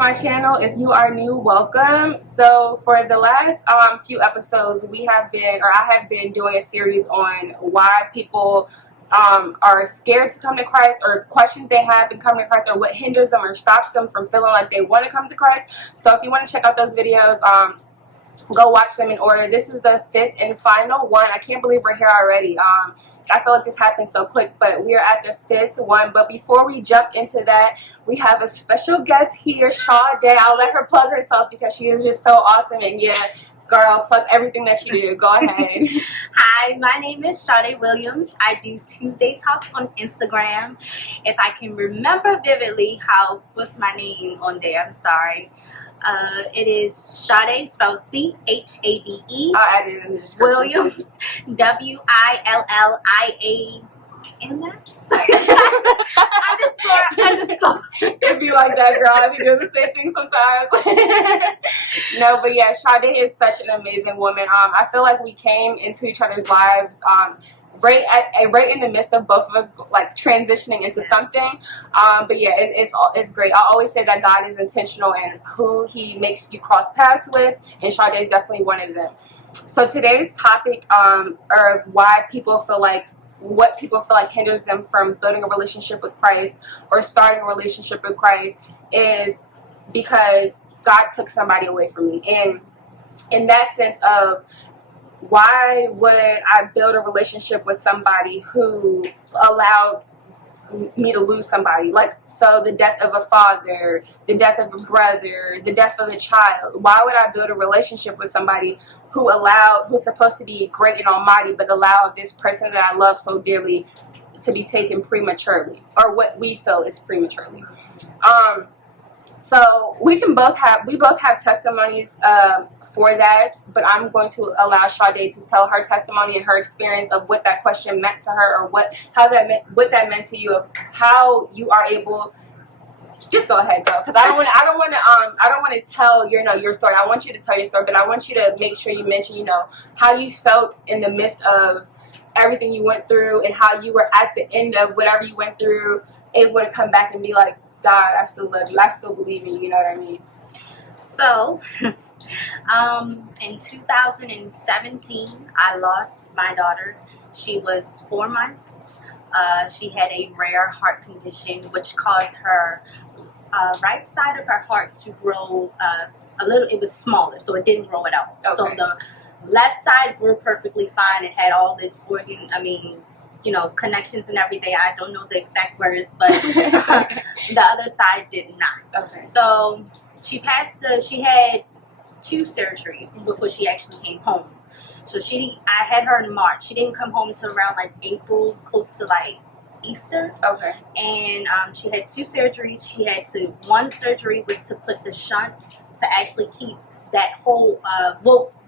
my channel. If you are new, welcome. So for the last few episodes, I have been doing a series on why people are scared to come to Christ, or questions they have in coming to Christ, or what hinders them or stops them from feeling like they want to come to Christ. So if you want to check out those videos, go watch them in order. This is the fifth and final one. I can't believe we're here already. I feel like this happened so quick, but we are at the fifth one. But before we jump into that, we have a special guest here, Chade. I'll let her plug herself because she is just so awesome. And yeah, girl, plug everything that you do. Go ahead. Hi, my name is Chade Williams. I do Tuesday Talks on Instagram. If I can remember vividly what's my name on there, I'm sorry. It is Chade, spelled C-H-A-D-E. I'll add it in the description. Williams, W-I-L-L-I-A-M-S. underscore. It'd be like that, girl. I be doing the same thing sometimes. No, but yeah, Chade is such an amazing woman. I feel like we came into each other's lives right in the midst of both of us like transitioning into something. But yeah, it's great. I always say that God is intentional in who He makes you cross paths with, and Chade is definitely one of them. So today's topic of what people feel like hinders them from building a relationship with Christ or starting a relationship with Christ is because God took somebody away from me. And in that sense of, why would I build a relationship with somebody who allowed me to lose somebody? Like, so the death of a father, the death of a brother, the death of a child. Why would I build a relationship with somebody who's supposed to be great and almighty, but allowed this person that I love so dearly to be taken prematurely, or what we feel is prematurely? So we both have testimonies for that, but I'm going to allow Chade to tell her testimony and her experience of what that question meant to her, or what that meant to you, of how you are able. Just go ahead, girl, because I don't want to tell your story. I want you to tell your story, but I want you to make sure you mention how you felt in the midst of everything you went through, and how you were at the end of whatever you went through able to come back and be like, God, I still love you. I still believe in you. You know what I mean? So, in 2017, I lost my daughter. She was 4 months. She had a rare heart condition, which caused her right side of her heart to grow a little. It was smaller, so it didn't grow at all. Okay. So the left side grew perfectly fine. It had all its connections and everything. I don't know the exact words, but the other side did not. Okay. So she had 2 surgeries before she actually came home. So I had her in March. She didn't come home until around like April, close to like Easter. Okay. And she had 2 surgeries. One surgery was to put the shunt to actually keep that whole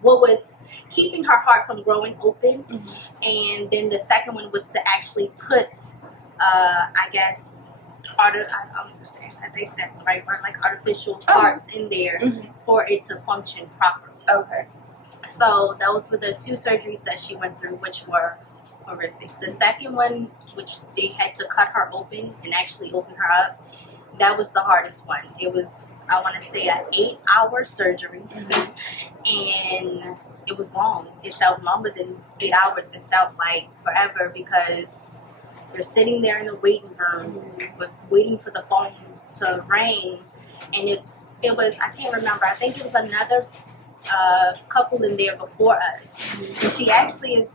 what was keeping her heart from growing open. Mm-hmm. And then the second one was to actually put I think that's the right word, like artificial parts in there for it to function properly. Okay. So those were the 2 surgeries that she went through, which were horrific. The second one, which they had to cut her open and actually open her up, that was the hardest one. It was, I want to say, an 8-hour surgery. And it was long. It felt longer than 8 hours. It felt like forever, because you're sitting there in the waiting room waiting for the phone to ring. And it was, I can't remember, I think it was another couple in there before us. And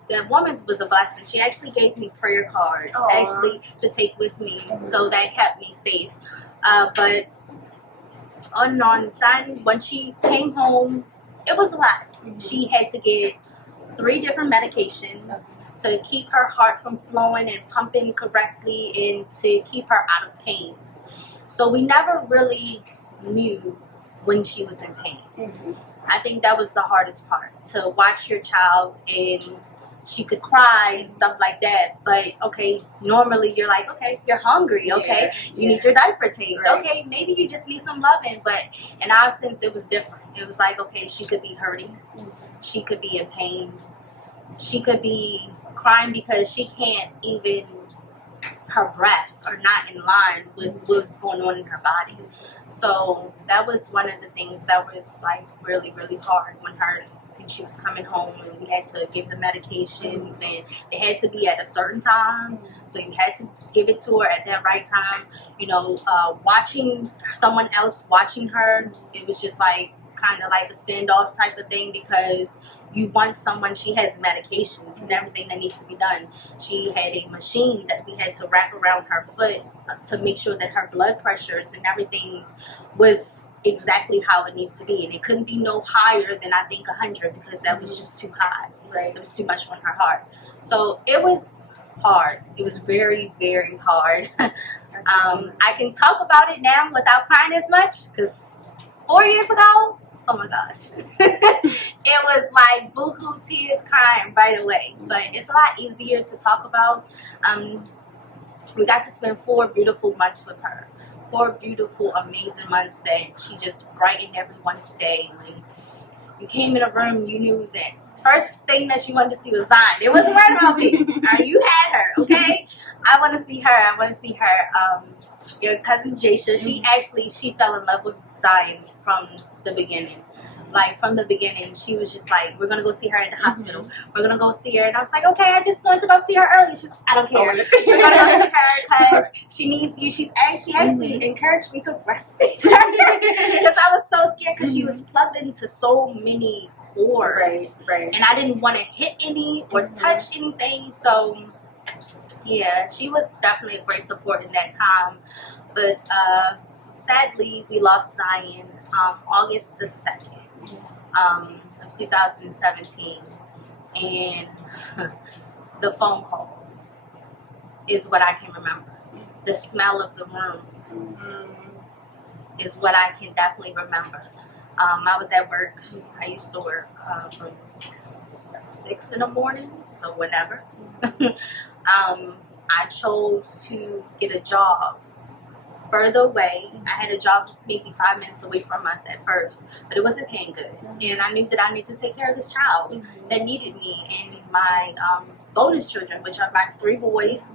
that woman was a blessing. She actually gave me prayer cards to take with me, so that kept me safe. But when she came home, it was a lot. She had to get 3 different medications to keep her heart from flowing and pumping correctly, and to keep her out of pain. So we never really knew when she was in pain. I think that was the hardest part, to watch your child, and she could cry and stuff like that. But okay, normally you're like, okay, you're hungry, okay, you need your diaper changed, right. Okay, maybe you just need some loving. But in our sense, it was different. It was like, okay, she could be hurting, she could be in pain, she could be crying because she can't even her breaths are not in line with what's going on in her body. So that was one of the things that was like really, really hard when she was coming home, and we had to give the medications, and it had to be at a certain time, so you had to give it to her at that right time. You know, watching someone else watching her, it was just like kind of like a standoff type of thing, because you want someone, she has medications and everything that needs to be done. She had a machine that we had to wrap around her foot to make sure that her blood pressures and everything was exactly how it needs to be, and it couldn't be no higher than I think 100, because that was just too high. Right, it was too much on her heart. So it was hard. It was very, very hard. I can talk about it now without crying as much, because 4 years ago, oh my gosh, it was like boohoo tears, crying right away. But it's a lot easier to talk about. We got to spend 4 beautiful months with her. 4 beautiful, amazing months that she just brightened everyone's day. When you came in a room, you knew that first thing that you wanted to see was Zion. It wasn't worried about me. You had her, okay? I want to see her. I want to see her. Your cousin Jasha, she fell in love with Zion from the beginning. Like, from the beginning, she was just like, we're going to go see her at the hospital. We're going to go see her. And I was like, okay, I just wanted to go see her early. She's like, I don't care. We're going to go see her because she needs you. She actually encouraged me to breastfeed her because I was so scared, because she was plugged into so many cords. Right. And I didn't want to hit any or touch anything. So, yeah, she was definitely a great support in that time. But sadly, we lost Zion August the 2nd. Of 2017, and the phone call is what I can remember. The smell of the room is what I can definitely remember. I was at work. I used to work from 6 in the morning, so whenever. I chose to get a job further away. I had a job maybe 5 minutes away from us at first, but it wasn't paying good. And I knew that I needed to take care of this child that needed me, and my bonus children, which are my 3 boys.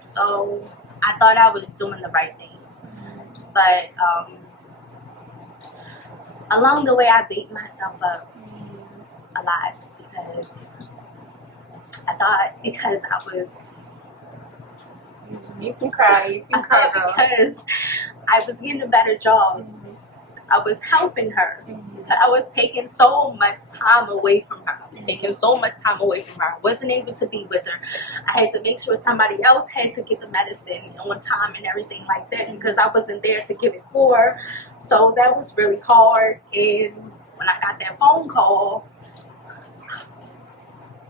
So I thought I was doing the right thing. But along the way, I beat myself up a lot, because I thought because I was... You can cry. You can cry, girl. Because I was getting a better job. I was helping her. But I was taking so much time away from her. I wasn't able to be with her. I had to make sure somebody else had to get the medicine on time and everything like that, because I wasn't there to give it for her. So that was really hard. And when I got that phone call,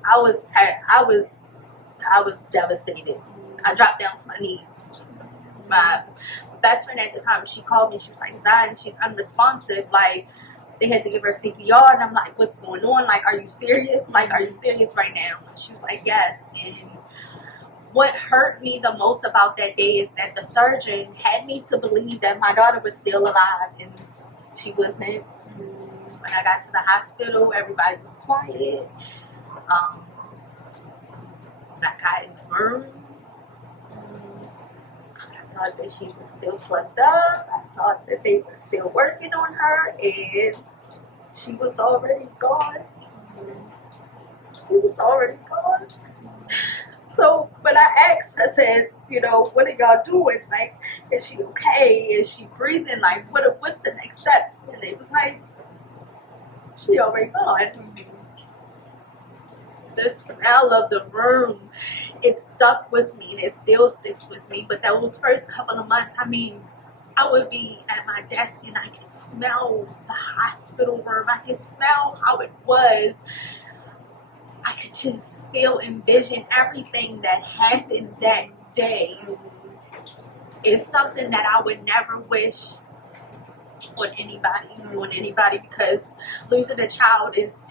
I was devastated. I dropped down to my knees. My best friend at the time, she called me. She was like, Zion, she's unresponsive. Like, they had to give her CPR. And I'm like, what's going on? Like, are you serious? Like, are you serious right now? And she was like, yes. And what hurt me the most about that day is that the surgeon had me to believe that my daughter was still alive, and she wasn't. When I got to the hospital, everybody was quiet. When I got in the room, I thought that she was still plugged up. I thought that they were still working on her, and she was already gone. So, but I asked, I said, you know, what are y'all doing? Like, is she okay? Is she breathing? Like, what's the next step? And they was like, she already gone. The smell of the room, it stuck with me, and it still sticks with me. But those first couple of months, I mean, I would be at my desk and I could smell the hospital room. I could smell how it was. I could just still envision everything that happened that day. It's something that I would never wish on anybody, because losing a child is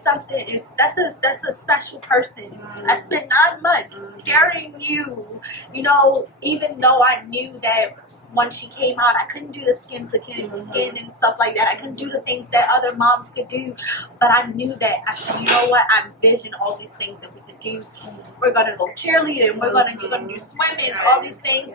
something. That's a special person. I spent 9 months carrying you. You know, even though I knew that once she came out, I couldn't do the skin to skin and stuff like that. I couldn't do the things that other moms could do. But I knew that, I said, you know what? I envisioned all these things that we could do. We're going to go cheerleading. You're going to do swimming, all these things.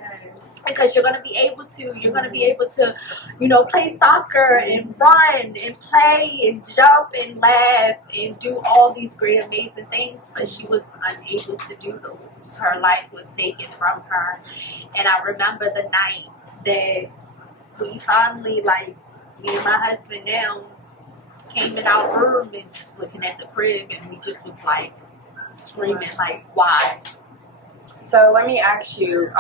Because you're going to be able to, you know, play soccer and run and play and jump and laugh and do all these great, amazing things. But she was unable to do those. Her life was taken from her. And I remember the night that we finally, like, me and my husband now came in our room and just looking at the crib, and we just was like screaming, like, why? So let me ask you,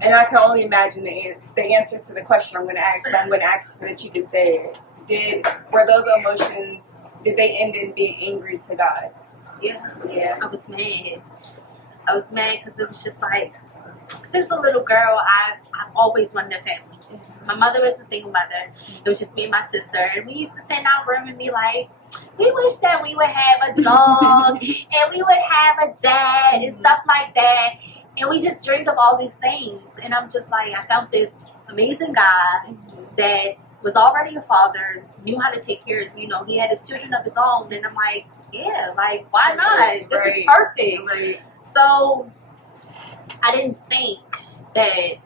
and I can only imagine the answer to the question I'm going to ask, but I'm going to ask so that you can say it. Were those emotions, did they end in being angry to God? Yeah. I was mad. Because it was just like, since a little girl, I've always wanted a family. My mother was a single mother. It was just me and my sister. And we used to sit in our room and be like, we wish that we would have a dog and we would have a dad and stuff like that. And we just dreamed of all these things. And I'm just like, I found this amazing guy that was already a father, knew how to take care of, you know, he had his children of his own. And I'm like, yeah, like, why not? This is perfect. Right. So I didn't think that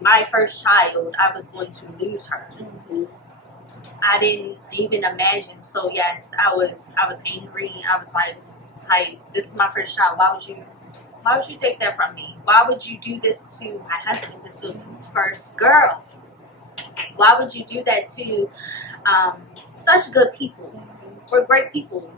my first child, I was going to lose her. I didn't even imagine. So yes, I was angry. I was like, this is my first child. Why would you take that from me? Why would you do this to my husband? This was his first girl. Why would you do that to such good people? We're great people.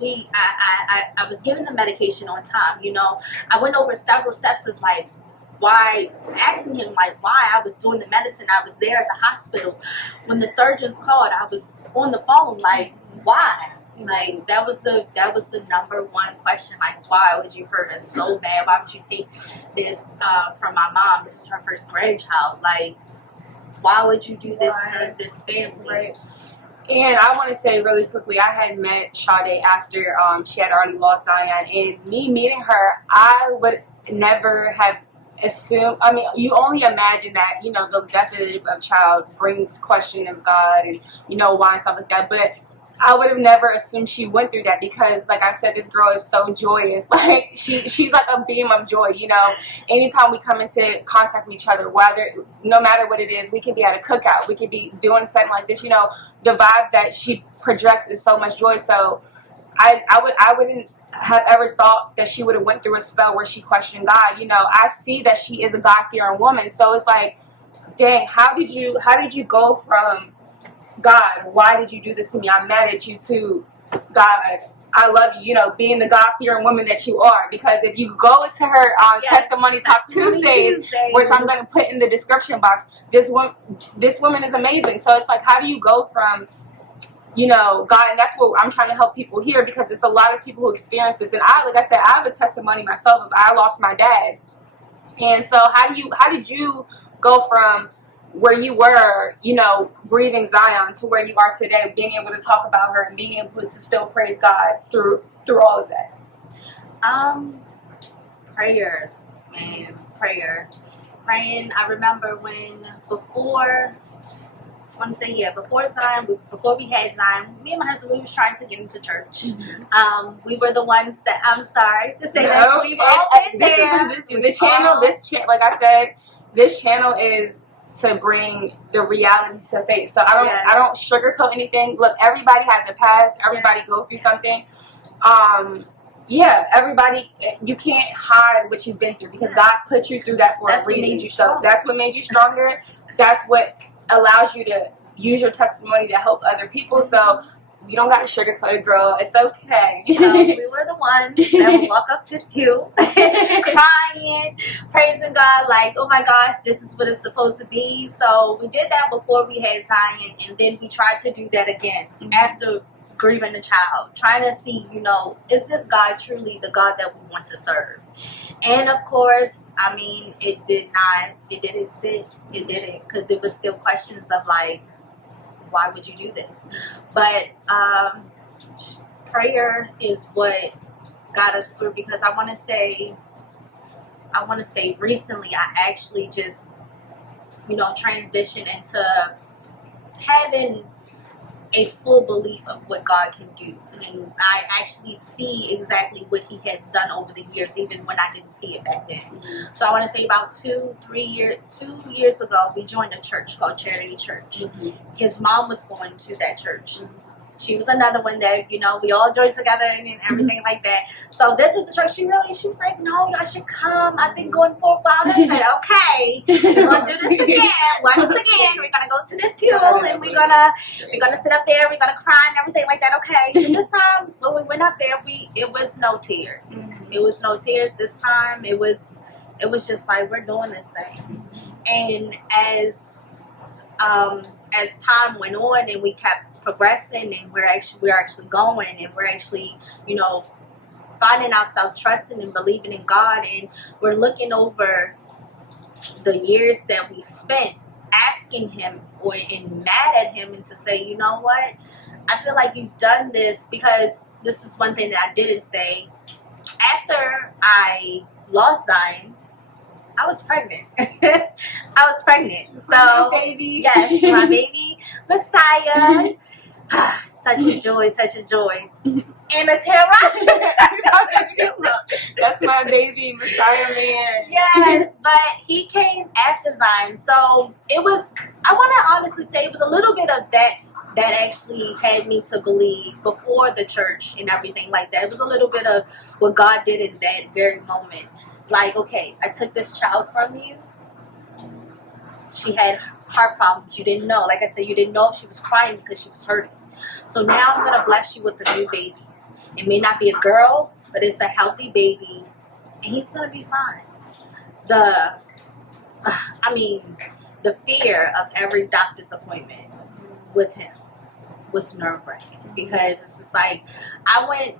I was given the medication on time. You know, I went over several steps of like, why, asking him like why I was doing the medicine. I was there at the hospital when the surgeons called. I was on the phone like, why? Like that was the number one question. Like, why would you hurt us so bad? Why would you take this from my mom? This is her first grandchild. Like, why would you do this to this family? Right. And I want to say really quickly, I had met Chade after she had already lost Zion, and me meeting her, I would never have assumed. I mean, you only imagine that, you know, the death of a child brings question of God and, you know, why and stuff like that. But I would have never assumed she went through that because, like I said, this girl is so joyous. Like she's like a beam of joy. You know, anytime we come into contact with each other, no matter what it is, we can be at a cookout, we could be doing something like this. You know, the vibe that she projects is so much joy. So I wouldn't have ever thought that she would have went through a spell where she questioned God. You know, I see that she is a God-fearing woman. So it's like, dang, how did you go from God, why did you do this to me? I'm mad at you, to God, I love you, you know, being the God-fearing woman that you are. Because if you go to her Testimony Talk Tuesdays, which I'm going to put in the description box, this woman is amazing. So it's like, how do you go from, you know, God, and that's what I'm trying to help people here, because it's a lot of people who experience this. And like I said, I have a testimony myself of I lost my dad. And so how did you go from where you were, you know, grieving Zion to where you are today, being able to talk about her and being able to still praise God through all of that? Prayer, man, praying. I remember before Zion, before we had Zion, me and my husband, we was trying to get into church. We were the ones that, I'm sorry to say that, we've all been there. This channel, like I said, this channel is to bring the reality to face. So I don't sugarcoat anything. Look, everybody has a past. Everybody goes through something. Everybody, you can't hide what you've been through, because God put you through that for a reason. So that's what made you stronger. That's what allows you to use your testimony to help other people. So you don't got to sugarcoat it, girl. It's okay. We were the ones that would walk up to the pew, crying, praising God, like, oh my gosh, this is what it's supposed to be. So we did that before we had Zion, and then we tried to do that again after grieving the child, trying to see, you know, is this God truly the God that we want to serve? And of course, I mean, it didn't sit, because it was still questions of like, why would you do this? But prayer is what got us through, because I want to say recently I actually just transition into having a full belief of what God can do. And I actually see exactly what he has done over the years, even when I didn't see it back then. So I want to say about 2 years ago, we joined a church called Chade Church. His mom was going to that church. She was another one that, we all joined together and everything like that. So this was the church. She was like, no, y'all should come. I've been going for a while. I said, okay, we're going to do this again. Once again, we're going to go to this pew and we're gonna sit up there. We're going to cry and everything like that. Okay. And this time, when we went up there, it was no tears. It was no tears this time. It was just like, we're doing this thing. And as time went on and we kept progressing, and we're actually going, and we're actually finding ourselves trusting and believing in God, and we're looking over the years that we spent asking him and mad at him, and to say, you know what, I feel like you've done this, because this is one thing that I didn't say. After I lost Zion, I was pregnant. So, my baby. Yes, my baby, Messiah. Such a joy. And a terror. That's my baby, Messiah man. Yes, but he came after Zion. So it was, I want to honestly say, it was a little bit of that actually had me to believe before the church and everything like that. It was a little bit of what God did in that very moment. Like, okay, I took this child from you. She had heart problems. You didn't know. Like I said, you didn't know if she was crying because she was hurting. So now I'm going to bless you with a new baby. It may not be a girl, but it's a healthy baby. And he's going to be fine. The fear of every doctor's appointment with him was nerve-wracking. Because it's just like, I went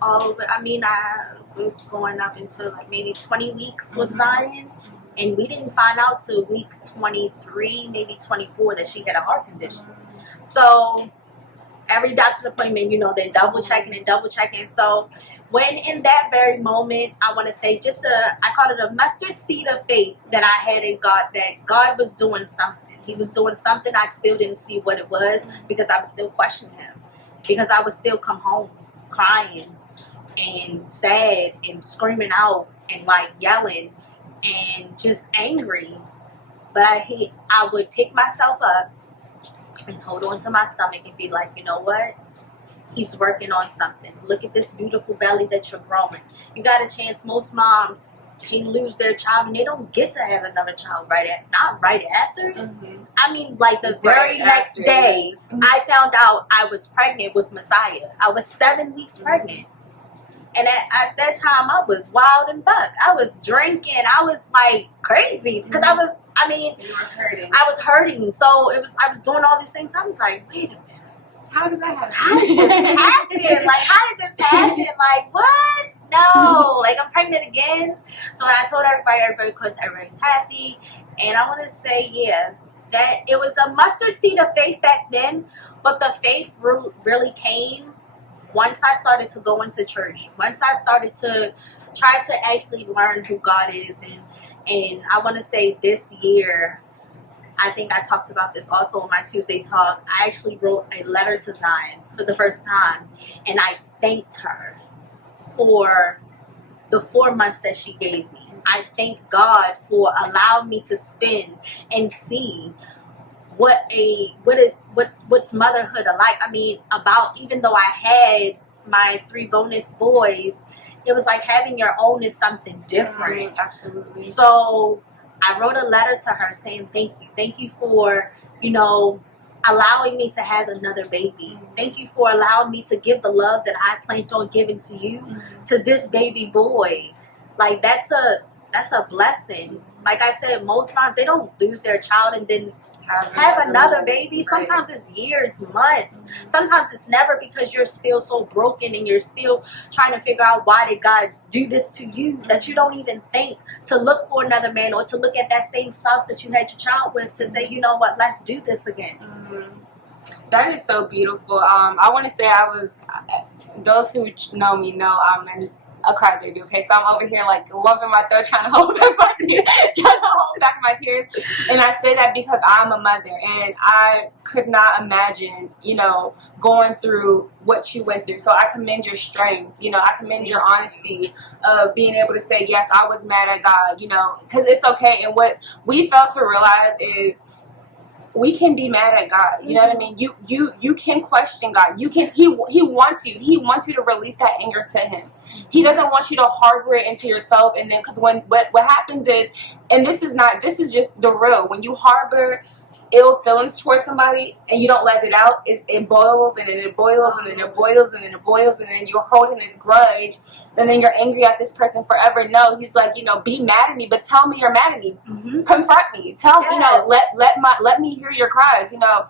all over. I was going up into like maybe 20 weeks with Zion. And we didn't find out till week 23, maybe 24, that she had a heart condition. So every doctor's appointment, they're double checking. So when in that very moment, I want to say I call it a mustard seed of faith that I had in God, that God was doing something. He was doing something. I still didn't see what it was, because I was still questioning him. Because I would still come home crying and sad and screaming out and like yelling and just angry. But I would pick myself up and hold on to my stomach and be like, you know what? He's working on something. Look at this beautiful belly that you're growing. You got a chance. Most moms, they lose their child and they don't get to have another child not right after. Like the very next day, I found out I was pregnant with Messiah. I was 7 weeks pregnant. And at that time, I was wild and buck. I was drinking. I was like crazy because you were hurting. I was hurting. So I was doing all these things. I was like, wait a minute. How did that happen? How did this happen? How did this happen? What? No. I'm pregnant again. So when I told everybody, of course, everybody's happy. And I want to say, yeah, that it was a mustard seed of faith back then. But the faith really came once I started to go into church, once I started to try to actually learn who God is. And I want to say this year, I think I talked about this also on my Tuesday talk, I actually wrote a letter to Zion for the first time. And I thanked her for the 4 months that she gave me. I thank God for allowing me to spin and see what's motherhood like. Even though I had my 3 bonus boys, it was like having your own is something different. Absolutely. So I wrote a letter to her saying thank you for allowing me to have another baby. Thank you for allowing me to give the love that I planned on giving to you to this baby boy. That's a blessing. Like I said, most moms, they don't lose their child and then have another baby. Sometimes it's years, months. Sometimes it's never, because you're still so broken and you're still trying to figure out why did God do this to you, that you don't even think to look for another man or to look at that same spouse that you had your child with to say, you know what, let's do this again. That is so beautiful. I want to say those who know me know I'm a crybaby. Okay, so I'm over here like lumping my throat, trying to hold back my tears. And I say that because I'm a mother, and I could not imagine, you know, going through what you went through. So I commend your strength. You know, I commend your honesty of being able to say, yes, I was mad at God. You know, because it's okay. And what we fail to realize is, we can be mad at God. You know what I mean? You can question God. You can. He wants you. He wants you to release that anger to Him. He doesn't want you to harbor it into yourself. And then, because what happens is, and this is just the real. When you harbor ill feelings towards somebody and you don't let it out, it boils and then it boils and then it boils and then it boils, and then you're holding this grudge, and then you're angry at this person forever. No, He's like, you know, be mad at me, but tell me you're mad at me. Confront me. Tell me, you know, let me hear your cries. You know,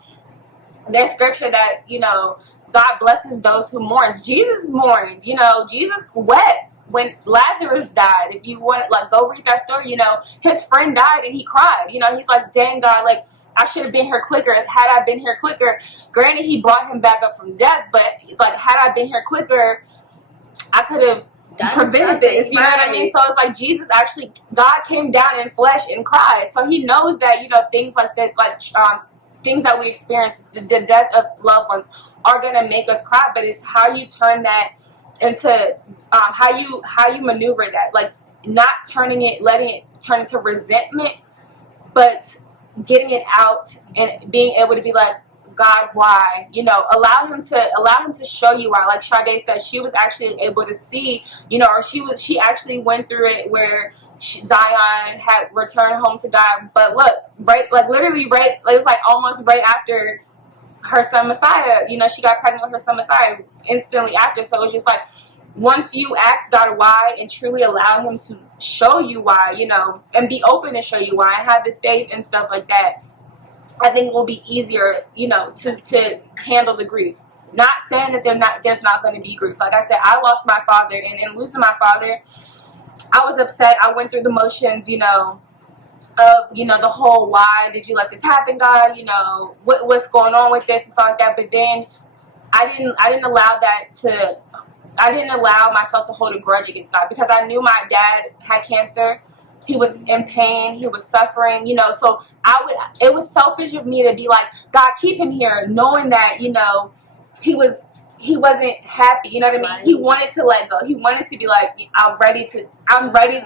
there's scripture that, you know, God blesses those who mourns. Jesus mourned. You know, Jesus wept when Lazarus died. If you want, like, go read that story. You know, his friend died and he cried. You know, he's like, dang God, like, I should have been here quicker. Had I been here quicker, granted, He brought him back up from death, but like, had I been here quicker, I could have prevented this. You know what I mean? So it's like Jesus actually, God came down in flesh and cried. So He knows that, you know, things like this, like things that we experience, the death of loved ones, are gonna make us cry. But it's how you turn that into how you maneuver that, like not turning it, letting it turn into resentment, but getting it out and being able to be like, God, why? You know, allow him to show you why. Like Chade said, she was actually able to see, you know, or she actually went through it where Zion had returned home to God. But look, literally it's like almost right after her son Messiah, you know, she got pregnant with her son Messiah instantly after. So it's just like, once you ask God why and truly allow Him to show you why, you know, and be open to show you why, and have the faith and stuff like that, I think it will be easier, you know, to handle the grief. Not saying that there's not going to be grief. Like I said, I lost my father, and in losing my father, I was upset. I went through the motions, you know, of, you know, the whole, why did you let this happen, God? You know, what's going on with this and stuff like that. But then I didn't allow myself to hold a grudge against God, because I knew my dad had cancer. He was in pain. He was suffering, you know. So it was selfish of me to be like, God, keep him here, knowing that, you know, he wasn't happy. You know what I mean? Right. He wanted to let go. He wanted to be like, I'm ready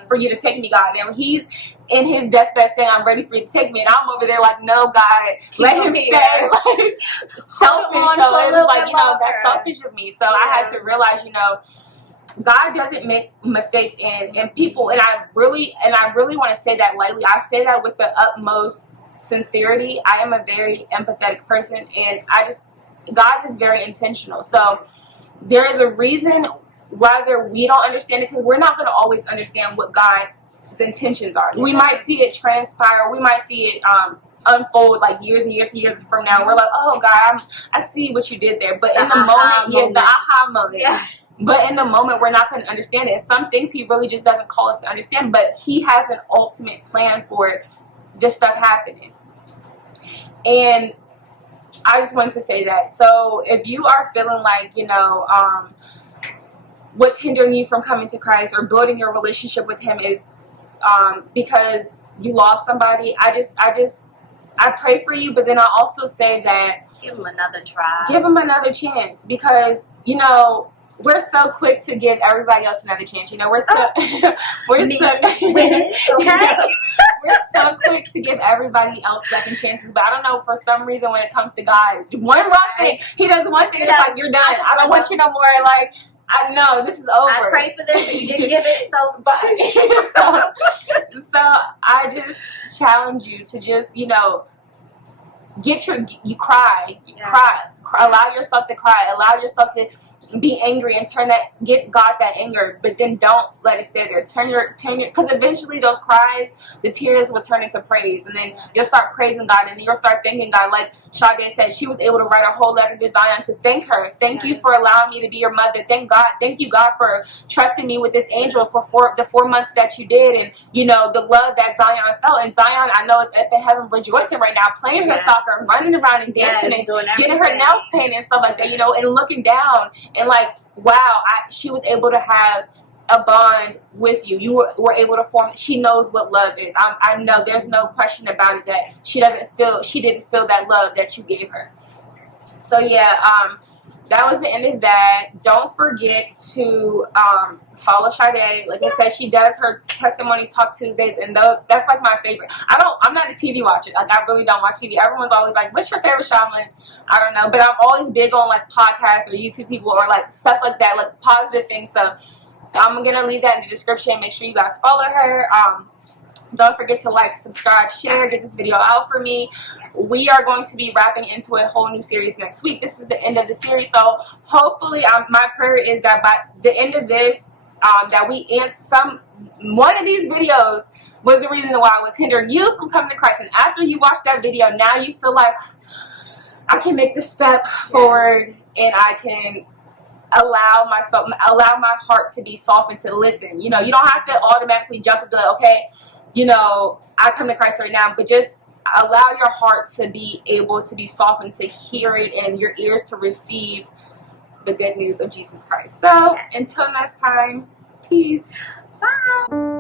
for you to take me, God. And he's in his deathbed saying, I'm ready for you to take me. And I'm over there like, no, God, let him stay. Like, selfish. So it was like, you know, that's selfish of me. So I had to realize, you know, God doesn't make mistakes, and people, and I really want to say that lightly. I say that with the utmost sincerity. I am a very empathetic person, and God is very intentional. So there is a reason whether we don't understand it, because we're not going to always understand what God's intentions are. We might see it transpire. We might see it unfold like years and years and years from now. We're like, oh God, I see what you did there. But in the moment, the aha moment. Yeah. But in the moment, we're not going to understand it. And some things He really just doesn't call us to understand. But He has an ultimate plan for this stuff happening. And I just wanted to say that. So if you are feeling like, you know, what's hindering you from coming to Christ or building your relationship with Him is because you lost somebody, I pray for you. But then I also say that give Him another try. Give Him another chance, because, you know, we're so quick to give everybody else another chance. You know, we're so so quick to give everybody else second chances. But I don't know, for some reason, when it comes to God, one wrong thing, He does one thing, it's like, you're done. I don't want you no more. Like, I know this is over. I pray for this. You didn't give it, so I just challenge you to just, you know, cry, allow yourself to cry, allow yourself to be angry and give God that anger, but then don't let it stay there. Turn your, because eventually those cries, the tears will turn into praise, and then you'll start praising God, and then you'll start thanking God. Like Chade said, she was able to write a whole letter to Zion to thank her. Thank you for allowing me to be your mother. Thank you, God, for trusting me with this angel for the 4 months that you did, and, you know, the love that Zion felt. And Zion, I know, is up in heaven rejoicing right now, playing her soccer, running around and dancing, and getting her nails painted and stuff like that, you know, and looking down and like, wow, she was able to have a bond with you. You were able to form. She knows what love is. I know there's no question about it that she didn't feel that love that you gave her. So yeah, that was the end of that. Don't forget to follow Chade. Like I said, she does her testimony talk Tuesdays, and that's like my favorite. I'm not a TV watcher. Like I really don't watch TV. Everyone's always like, "What's your favorite show?" I'm like, I don't know, but I'm always big on like podcasts or YouTube people or like stuff like that, like positive things. So I'm gonna leave that in the description. Make sure you guys follow her. Don't forget to like, subscribe, share, get this video out for me. We are going to be wrapping into a whole new series next week. This is the end of the series, so hopefully my prayer is that by the end of this, that we answer one of these videos was the reason why I was hindering you from coming to Christ. And after you watch that video, now you feel like I can make the step forward, and I can allow my heart to be softened to listen. You know, you don't have to automatically jump and be like, okay, you know, I come to Christ right now, but just allow your heart to be able to be softened to hear it, and your ears to receive the good news of Jesus Christ. So until next time, peace. Bye.